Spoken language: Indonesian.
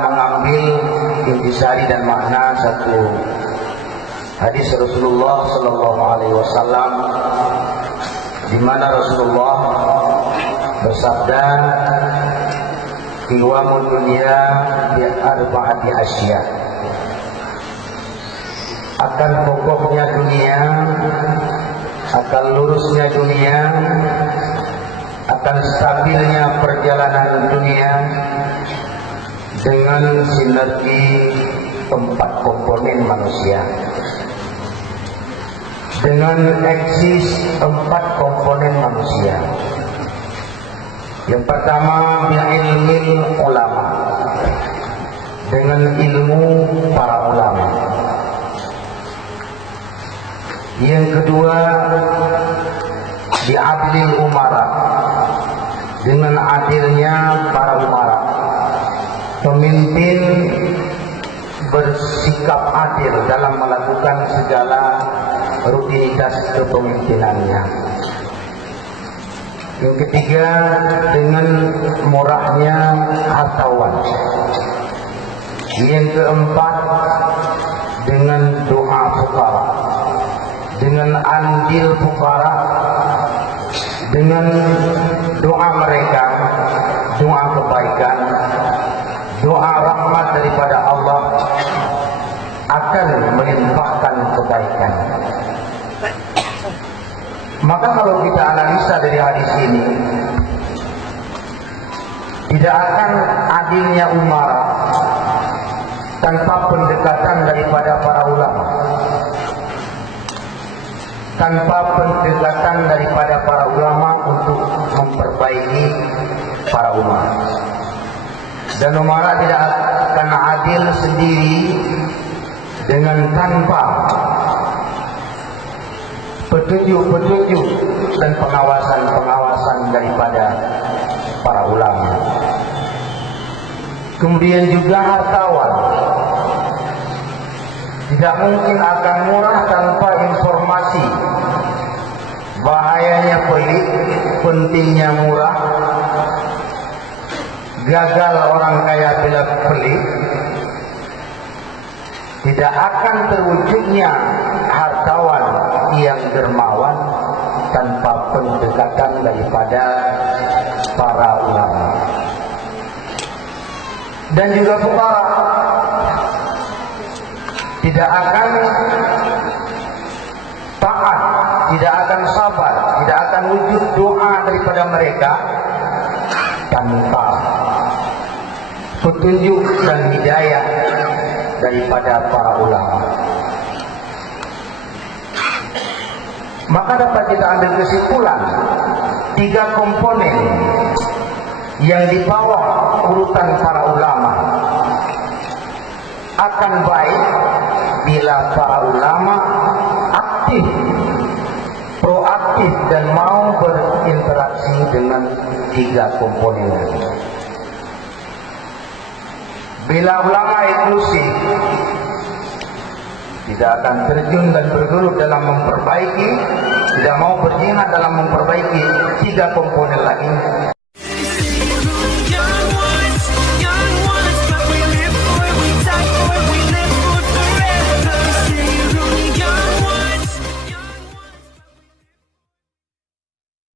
mengambil intisari dan makna satu hadis Rasulullah Sallallahu Alaihi Wasallam, di mana Rasulullah bersabda, "Qiwamud dunya bi arba'ati asya." Akan kokohnya dunia, akan lurusnya dunia, akan stabilnya perjalanan dunia dengan sinergi empat komponen manusia, dengan eksis empat komponen manusia. Yang pertama, ilmu ulama, dengan ilmu para ulama. Yang kedua, bi'adlil umara, dengan adilnya para umara. Pemimpin bersikap adil dalam melakukan segala rutinitas kepemimpinannya. Yang ketiga, dengan murahnya hartawan. Yang keempat, dengan doa fukara, dengan andil fukara, dengan doa mereka, doa kebaikan, doa rahmat daripada Allah akan melimpahkan kebaikan. Maka kalau kita analisa dari hadis ini, tidak akan adilnya umara tanpa pendekatan daripada para ulama, tanpa pendekatan daripada para ulama untuk memperbaiki para umat. Dan umara tidak akan adil sendiri dengan tanpa petunjuk-petunjuk dan pengawasan-pengawasan daripada para ulama. Kemudian juga hartawan tidak mungkin akan murah tanpa informasi. Bahayanya pelit, pentingnya murah. Gagal orang kaya bila pelit. Tidak akan terwujudnya hartawan yang dermawan tanpa pendekatan daripada para ulama. Dan juga fukara tidak akan taat, tidak akan sabar, tidak akan wujud doa daripada mereka tanpa petunjuk dan hidayah daripada para ulama. Maka dapat kita ambil kesimpulan, tiga komponen yang di bawah urutan para ulama akan baik bila para ulama aktif, proaktif dan mau berinteraksi dengan tiga komponen ini. Bila ulama eksklusif, tidak akan terjun dan bergelut dalam memperbaiki, tidak mau berjihad dalam memperbaiki tiga komponen lain,